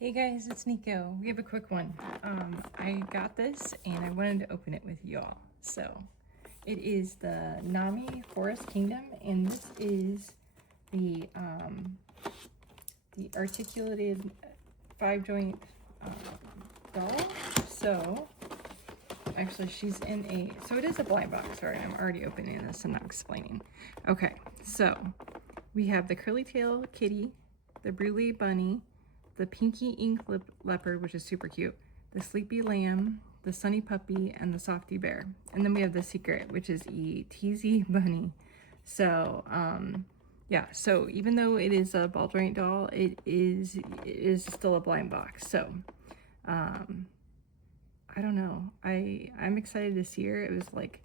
Hey guys, it's Nico. We have a quick one. I got this and I wanted to open it with y'all. So it is the Nommi Forest Kingdom, and this is the articulated 5-joint doll. So actually she's in a, so it is a blind box, right? I'm already opening this and not explaining. Okay, so we have the curly tail kitty, the brulee bunny, the pinky ink leopard, which is super cute, the sleepy lamb, the sunny puppy, and the softy bear. And then we have the secret, which is a teasy bunny. So yeah, so even though it is a ball joint doll, it is still a blind box. So I don't know, I'm excited to see her. It was like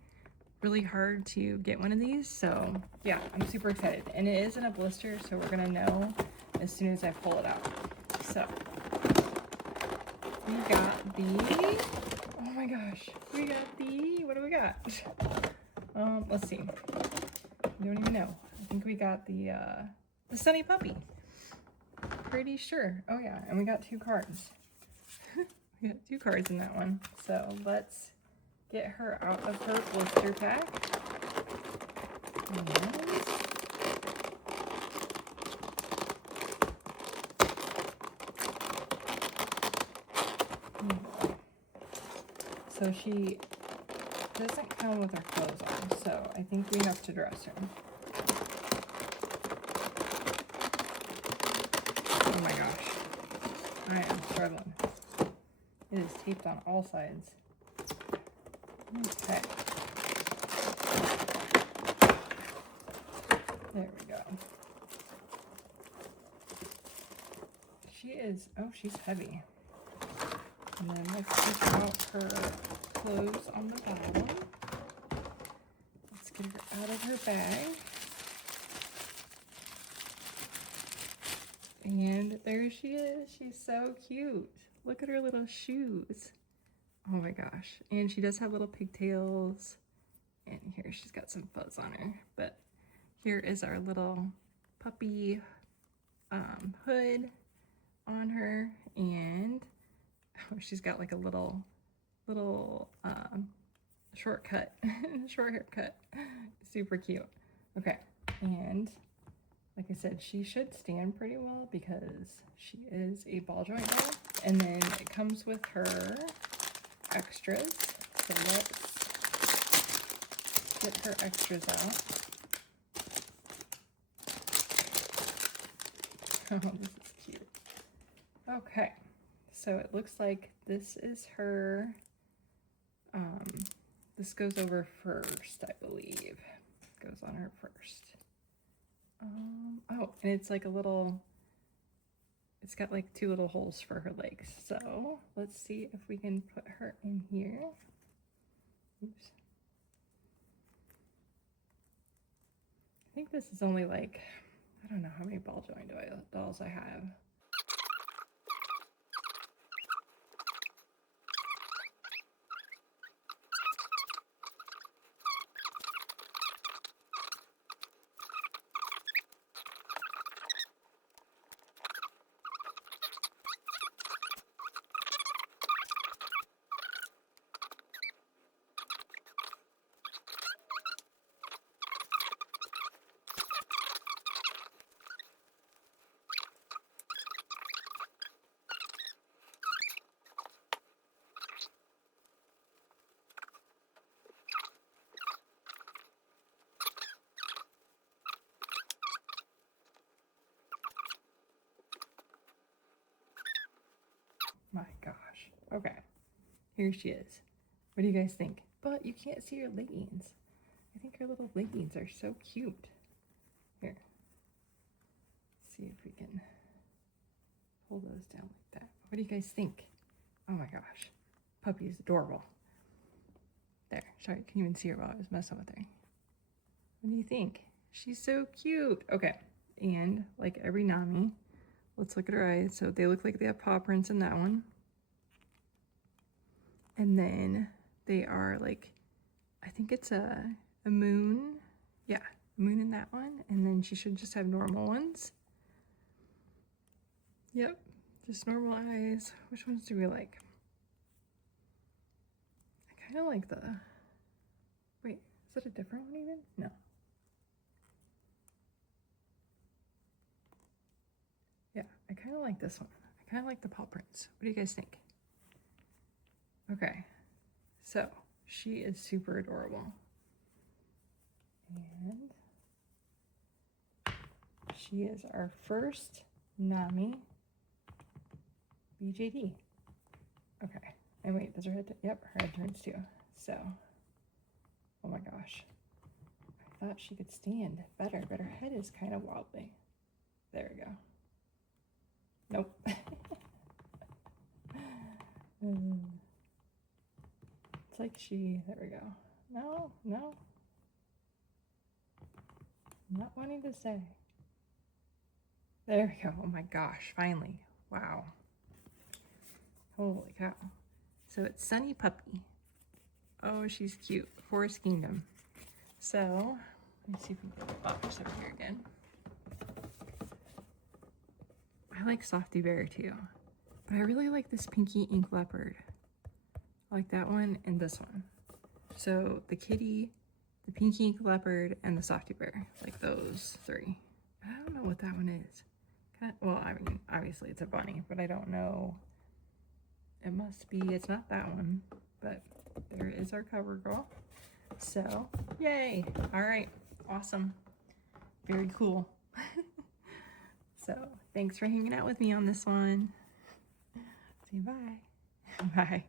really hard to get one of these, so yeah, I'm super excited. And it is in a blister, so we're gonna know as soon as I pull it out. So we got the, oh my gosh, we got the, what do we got? Let's see, I don't even know. I think we got the sunny puppy, pretty sure. Oh yeah, and we got 2 cards. We got 2 cards in that one. So let's get her out of her blister pack. So she doesn't come with her clothes on, so I think we have to dress her. Oh my gosh, I am struggling. It is taped on all sides. Okay. There we go. She is, oh, she's heavy. And then let's take out her clothes on the bottom. Let's get her out of her bag. And there she is. She's so cute. Look at her little shoes. Oh my gosh. And she does have little pigtails. And here she's got some fuzz on her. But here is our little puppy hood on her. And oh, she's got like a little shortcut, short haircut. Super cute. Okay, and like I said, she should stand pretty well because she is a ball joint doll. And then it comes with her extras. So let's get her extras out. Oh, this is cute. Okay, so it looks like this is her, this goes over first, I believe. Goes on her first. Oh, and it's like a little, it's got like 2 little holes for her legs. So let's see if we can put her in here. Oops. I think this is only like, I don't know how many ball joint dolls I have. My gosh. Okay, here she is. What do you guys think? But you can't see her leggings. I think her little leggings are so cute. Here, let's see if we can pull those down like that. What do you guys think? Oh my gosh, puppy is adorable. There, sorry, can you even see her while I was messing with her? What do you think? She's so cute. Okay, and like every Nommi, let's look at her eyes. So they look like they have paw prints in that one. And then they are like, I think it's a moon. Yeah, moon in that one. And then she should just have normal ones. Yep. Just normal eyes. Which ones do we like? I kind of like the... Wait, is it a different one even? No. Yeah, I kind of like this one. I kind of like the paw prints. What do you guys think? Okay, so she is super adorable. And she is our first Nommi BJD. Okay, and wait, does her head, yep, her head turns too. So, oh my gosh. I thought she could stand better, but her head is kind of wobbly. There we go. Nope. It's like she, there we go. No, no. I'm not wanting to say. There we go. Oh my gosh, finally. Wow. Holy cow. So it's Sunny Puppy. Oh, she's cute. Forest Kingdom. So, let me see if we can get the box over here again. I like Softy Bear too. But I really like this Pinky Ink Leopard. I like that one and this one. So the kitty, the Pinky Ink Leopard, and the Softy Bear. Like those three. I don't know what that one is. Well, I mean, obviously it's a bunny, but I don't know. It must be, it's not that one, but there is our cover girl. So, yay. All right, awesome. Very cool. So, thanks for hanging out with me on this one. Say bye. Bye.